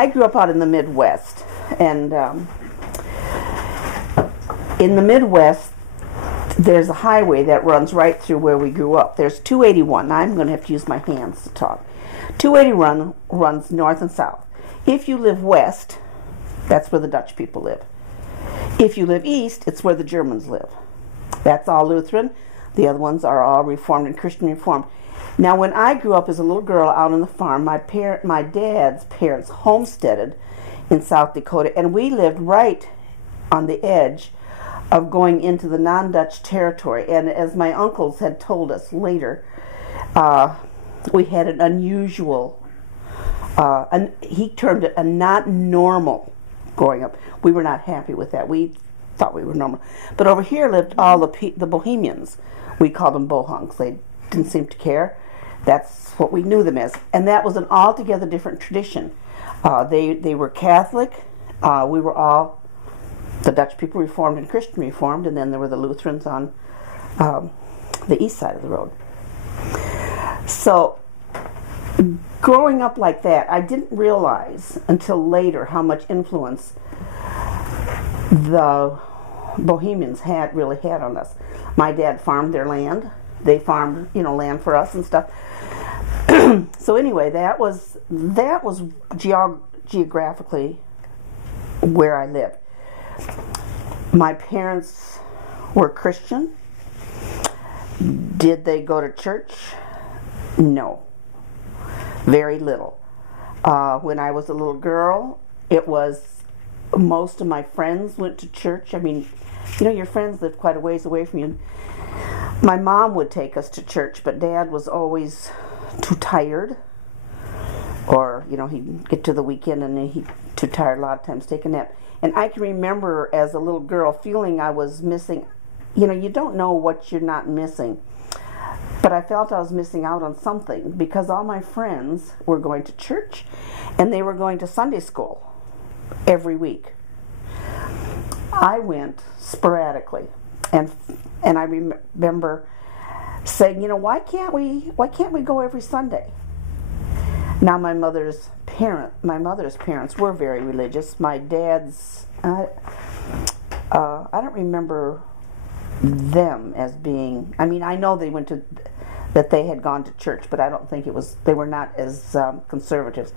I grew up out in the Midwest, and in the Midwest, there's a highway that runs right through where we grew up. There's 281. Now I'm going to have to use my hands to talk. 281 runs north and south. If you live west, that's where the Dutch people live. If you live east, it's where the Germans live. That's all Lutheran. The other ones are all Reformed and Christian Reformed. Now, when I grew up as a little girl out on the farm, my dad's parents homesteaded in South Dakota, and we lived right on the edge of going into the non-Dutch territory. And as my uncles had told us later, we had an unusual, he termed it a not normal growing up. We were not happy with that. We thought we were normal. But over here lived all the Bohemians. We called them Bohunks. They didn't seem to care. That's what we knew them as. And that was an altogether different tradition. They were Catholic. We were all the Dutch people, Reformed and Christian Reformed, and then there were the Lutherans on the east side of the road. So growing up like that, I didn't realize until later how much influence the Bohemians really had on us. My dad farmed their land. They farmed, land for us and stuff. So anyway, that was geographically where I lived. My parents were Christian. Did they go to church? No. Very little. When I was a little girl, it was most of my friends went to church. I mean, your friends lived quite a ways away from you. My mom would take us to church, but Dad was always too tired. Or, he'd get to the weekend and he'd too tired a lot of times to take a nap. And I can remember as a little girl feeling I was missing, you don't know what you're not missing. But I felt I was missing out on something because all my friends were going to church and they were going to Sunday school every week. I went sporadically, and I remember saying, why can't we go every Sunday? Now my mother's parents were very religious. My dad's, I don't remember them as being, I know that they had gone to church, but I don't think they were not as conservatives.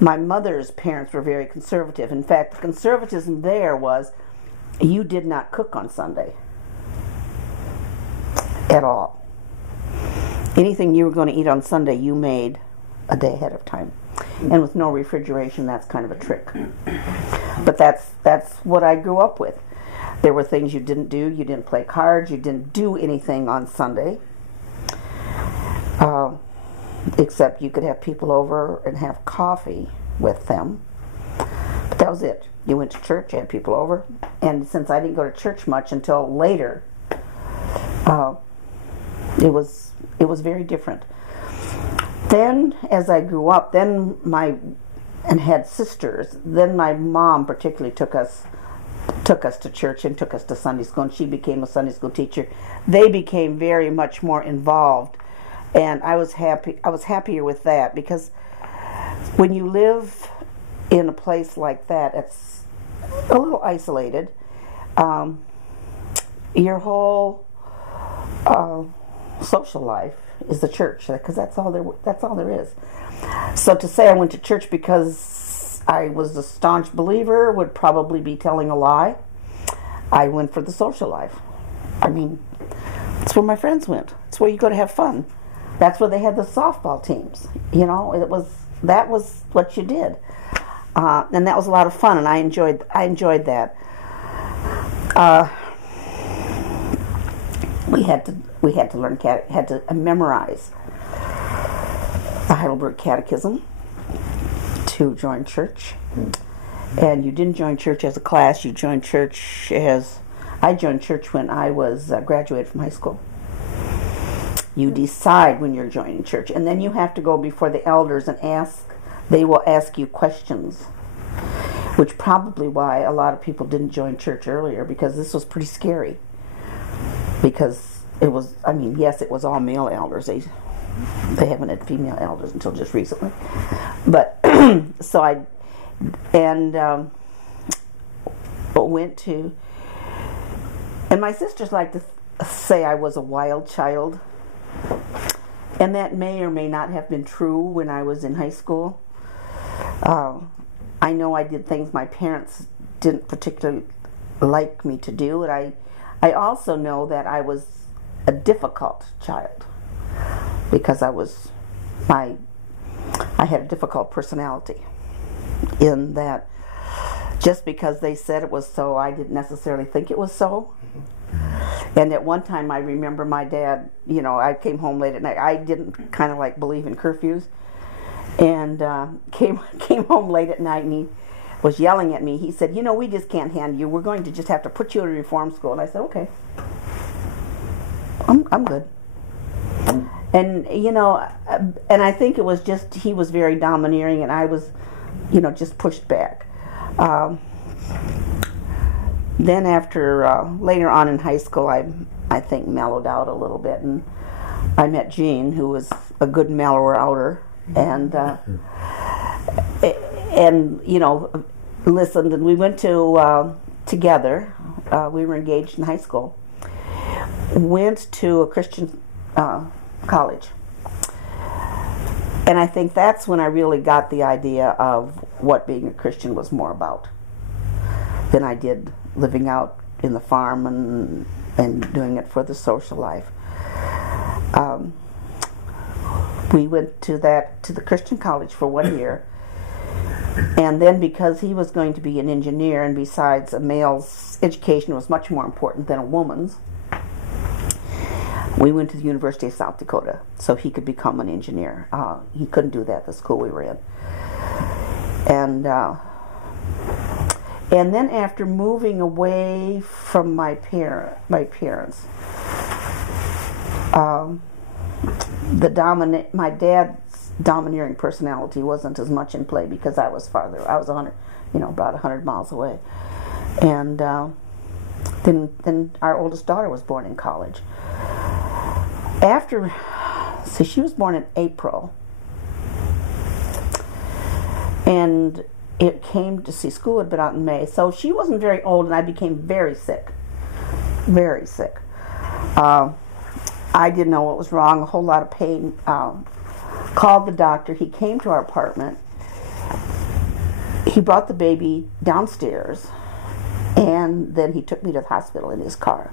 My mother's parents were very conservative. In fact, the conservatism there was you did not cook on Sunday at all. Anything you were going to eat on Sunday, you made a day ahead of time. And with no refrigeration, that's kind of a trick. But that's what I grew up with. There were things you didn't do. You didn't play cards. You didn't do anything on Sunday. Except you could have people over and have coffee with them. But that was it. You went to church, you had people over. And since I didn't go to church much until later, it was very different. Then, as I grew up, and had sisters, then my mom particularly took us to church and took us to Sunday school, and she became a Sunday school teacher. They became very much more involved, and I was happier with that, because when you live in a place like that, it's a little isolated. Your whole social life is the church, because that's all there is. So to say I went to church because I was a staunch believer would probably be telling a lie. I went for the social life. It's where my friends went. It's where you go to have fun. That's where they had the softball teams. That was what you did, and that was a lot of fun, and I enjoyed that. We had to learn had to memorize the Heidelberg Catechism to join church. And you didn't join church as a class. You joined church I joined church when I was graduated from high school. You decide when you're joining church, and then you have to go before the elders and they will ask you questions, which probably why a lot of people didn't join church earlier, because this was pretty scary. Because it was, yes, it was all male elders. They haven't had female elders until just recently. But So I went to, and my sisters like to say I was a wild child, and that may or may not have been true when I was in high school. I know I did things my parents didn't particularly like me to do, and I also know that I was a difficult child because I had a difficult personality, in that just because they said it was so, I didn't necessarily think it was so. And at one time I remember my dad, I came home late at night. I didn't kind of like believe in curfews, and came home late at night, and he was yelling at me. He said, we just can't handle you. We're going to just have to put you in reform school. And I said, okay, I'm good. And and I think it was just, he was very domineering, and I was just pushed back. Then after later on in high school, I think mellowed out a little bit, and I met Jean, who was a good mellower outer, and listened, and we went to together. We were engaged in high school. Went to a Christian college, and I think that's when I really got the idea of what being a Christian was more about than I did living out in the farm and doing it for the social life. We went to the Christian college for 1 year, and then because he was going to be an engineer, and besides, a male's education was much more important than a woman's, we went to the University of South Dakota so he could become an engineer. He couldn't do that at the school we were in. And then after moving away from my parents, my dad's domineering personality wasn't as much in play because I was farther. I was about 100 miles away. And then our oldest daughter was born in college. So she was born in April, and it came to see school had been out in May. So she wasn't very old, and I became very sick, very sick. I didn't know what was wrong, a whole lot of pain. Called the doctor. He came to our apartment. He brought the baby downstairs, and then he took me to the hospital in his car.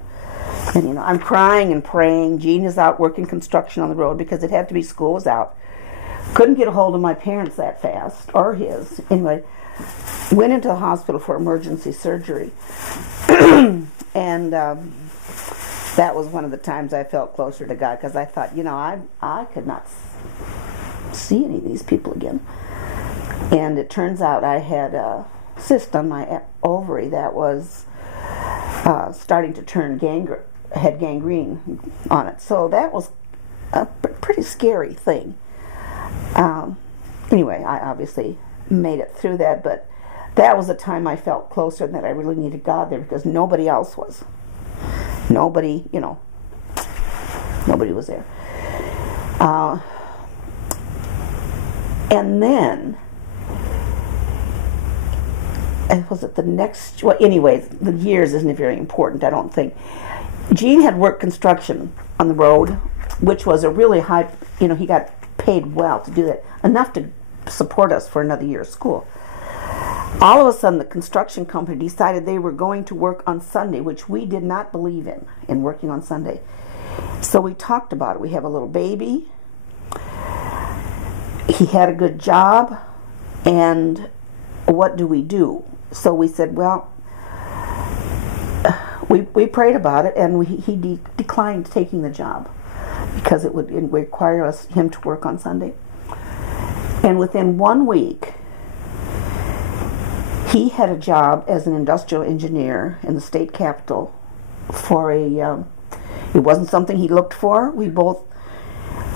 And I'm crying and praying. Jean is out working construction on the road because it had to be, school was out. Couldn't get a hold of my parents that fast, or his. Anyway, went into the hospital for emergency surgery. And that was one of the times I felt closer to God, because I thought, I could not see any of these people again. And it turns out I had a cyst on my ovary that was starting to turn had gangrene on it. So that was a pretty scary thing. Anyway, I obviously made it through that, but that was the time I felt closer and that I really needed God there, because nobody else was. Nobody was there. And then, was it the next, well, anyways, the years isn't very important, I don't think. Gene had worked construction on the road, which was a really high, he got paid well to do that, enough to support us for another year of school. All of a sudden, the construction company decided they were going to work on Sunday, which we did not believe in working on Sunday. So we talked about it. We have a little baby. He had a good job, and what do we do? So we said, well, we prayed about it, and he declined taking the job because it would require him to work on Sunday. And within 1 week, he had a job as an industrial engineer in the state capitol for it wasn't something he looked for. We both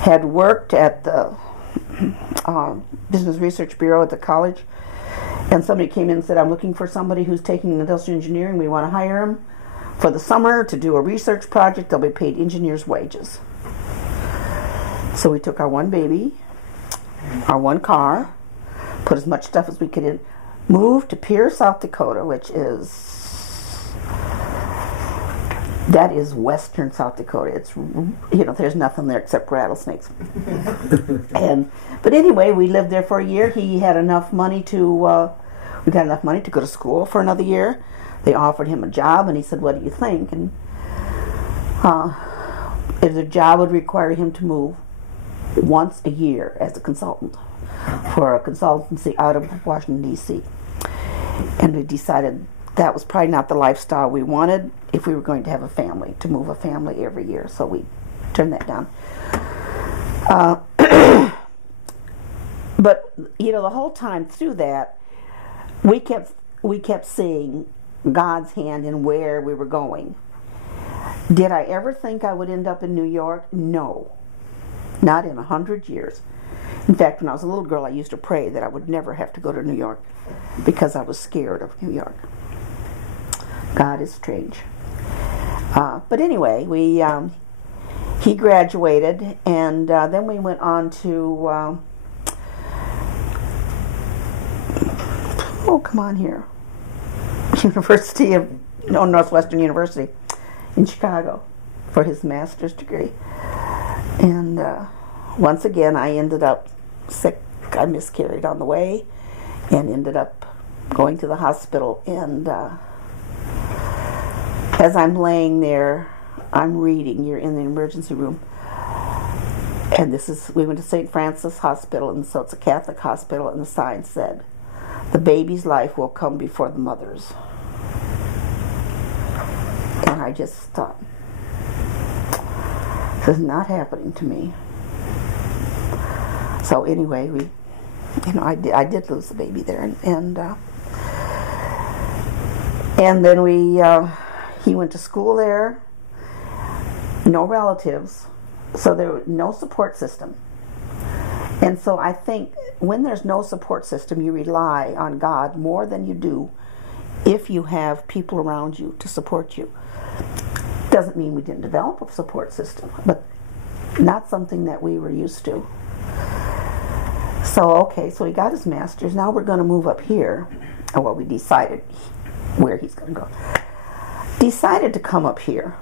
had worked at the Business Research Bureau at the college, and somebody came in and said, I'm looking for somebody who's taking industrial engineering. We want to hire him for the summer to do a research project. They'll be paid engineers' wages. So we took our one baby, our one car, put as much stuff as we could in, moved to Pierre, South Dakota, which is, that is western South Dakota. It's, there's nothing there except rattlesnakes. But anyway, we lived there for a year. He had enough money to, we got enough money to go to school for another year. They offered him a job, and he said, "What do you think?" And the job would require him to move once a year as a consultant for a consultancy out of Washington, D.C. And we decided that was probably not the lifestyle we wanted if we were going to have a family, to move a family every year. So we turned that down. But, the whole time through that, we kept seeing God's hand in where we were going. Did I ever think I would end up in New York? No. Not in 100 years. In fact, when I was a little girl, I used to pray that I would never have to go to New York because I was scared of New York. God is strange. But anyway, he graduated, and then we went on to, Northwestern University in Chicago for his master's degree. And once again, I ended up sick. I miscarried on the way and ended up going to the hospital. And as I'm laying there, I'm reading. You're in the emergency room. And we went to St. Francis Hospital, and so it's a Catholic hospital, and the sign said, "The baby's life will come before the mother's." And I just thought, this is not happening to me. So anyway, I did lose the baby there, and then he went to school there. No relatives, so there was no support system. And so I think when there's no support system, you rely on God more than you do if you have people around you to support you. Doesn't mean we didn't develop a support system, but not something that we were used to. So he got his master's. Now we're going to move up here. Well, we decided where he's going to go. Decided to come up here.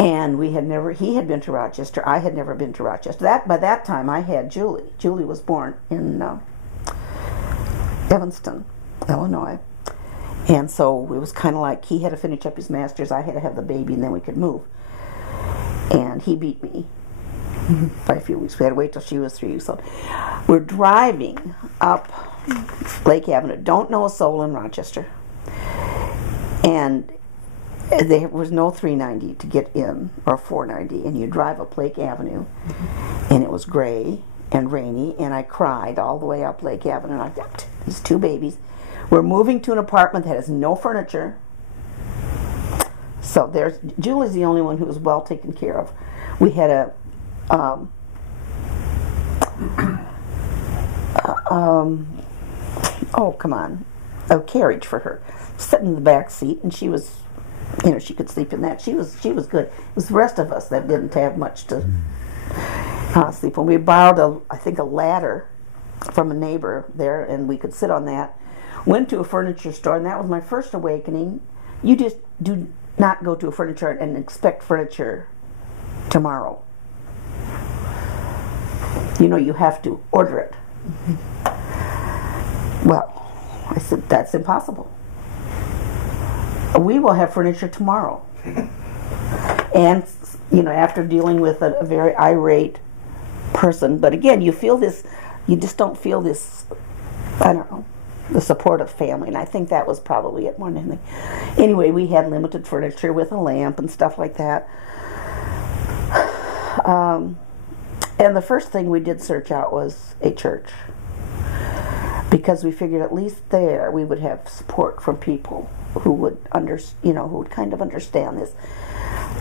And he had been to Rochester. I had never been to Rochester. By that time, I had Julie. Julie was born in Evanston, Illinois. And so it was kind of like he had to finish up his master's, I had to have the baby, and then we could move. And he beat me by a few weeks. We had to wait till she was 3 weeks old. We're driving up Lake Avenue. Don't know a soul in Rochester. And there was no 390 to get in, or 490, and you drive up Lake Avenue, and it was gray and rainy, and I cried all the way up Lake Avenue, and I've got these two babies. We're moving to an apartment that has no furniture. So Julie's the only one who was well taken care of. We had a carriage for her, sitting in the back seat, and she was, she could sleep in that. She was good. It was the rest of us that didn't have much to sleep on. We borrowed a ladder from a neighbor there, and we could sit on that. Went to a furniture store, and that was my first awakening. You just do not go to a furniture and expect furniture tomorrow. You have to order it. Well, I said, that's impossible. We will have furniture tomorrow. And, after dealing with a very irate person, but again, you just don't feel this, I don't know, the support of family, and I think that was probably it more than anything. Anyway, we had limited furniture with a lamp and stuff like that. And the first thing we did search out was a church, because we figured at least there we would have support from people who would who would kind of understand this.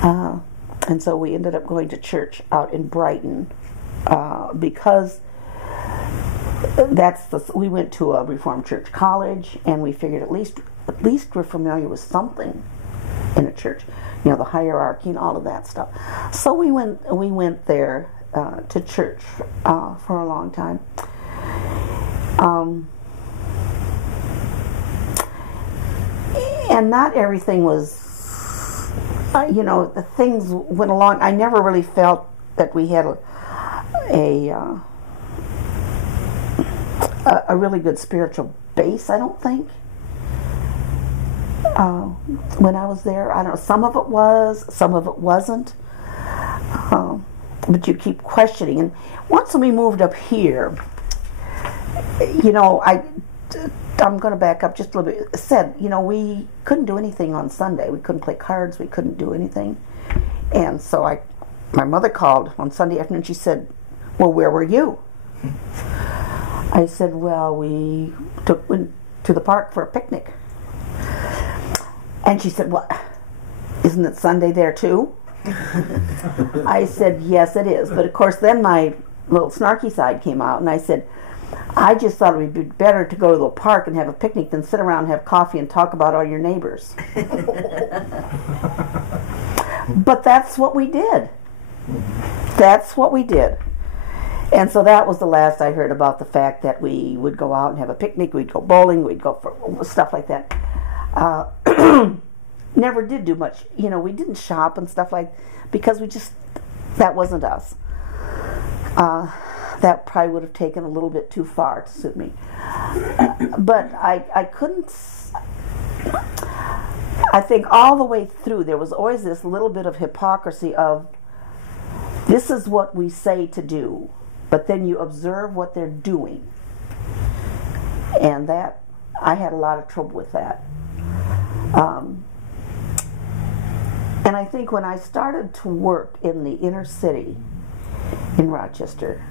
And so we ended up going to church out in Brighton, because we went to a Reformed Church college, and we figured at least we're familiar with something in a church, the hierarchy and all of that stuff. So we went there, to church for a long time. And not everything was, the things went along. I never really felt that we had a really good spiritual base, I don't think. When I was there, I don't know, some of it was, some of it wasn't. But you keep questioning. And once we moved up here, I'm going to back up just a little bit. Said, we couldn't do anything on Sunday. We couldn't play cards. We couldn't do anything. And so my mother called on Sunday afternoon. She said, well, where were you? I said, well, we went to the park for a picnic. And she said, well, isn't it Sunday there too? I said, yes, it is. But of course, then my little snarky side came out, and I said, I just thought it would be better to go to the park and have a picnic than sit around and have coffee and talk about all your neighbors. But that's what we did. That's what we did. And so that was the last I heard about the fact that we would go out and have a picnic, we'd go bowling, we'd go for stuff like that. Never did do much. We didn't shop and stuff because that wasn't us. That probably would have taken a little bit too far to suit me. But I couldn't, I think all the way through there was always this little bit of hypocrisy of, this is what we say to do, but then you observe what they're doing. And that, I had a lot of trouble with that. And I think when I started to work in the inner city in Rochester,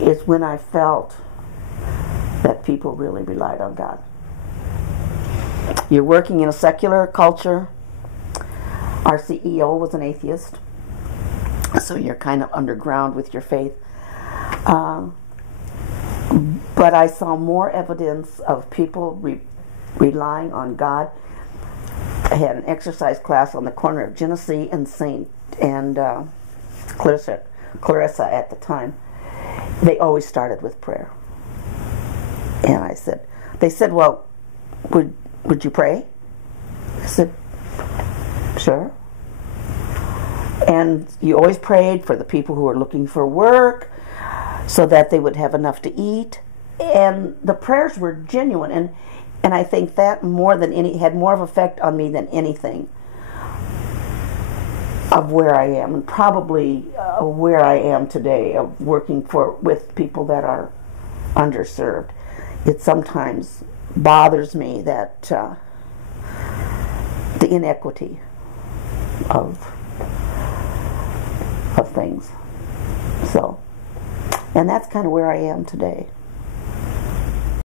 is when I felt that people really relied on God. You're working in a secular culture. Our CEO was an atheist, so you're kind of underground with your faith. But I saw more evidence of people relying on God. I had an exercise class on the corner of Genesee and Clarissa at the time. They always started with prayer. And they said, well, would you pray? I said, sure. And you always prayed for the people who were looking for work so that they would have enough to eat. And the prayers were genuine. And I think that had more of effect on me than anything of where I am, and probably where I am today, of working with people that are underserved. It sometimes bothers me that the inequity of things. So, and that's kind of where I am today.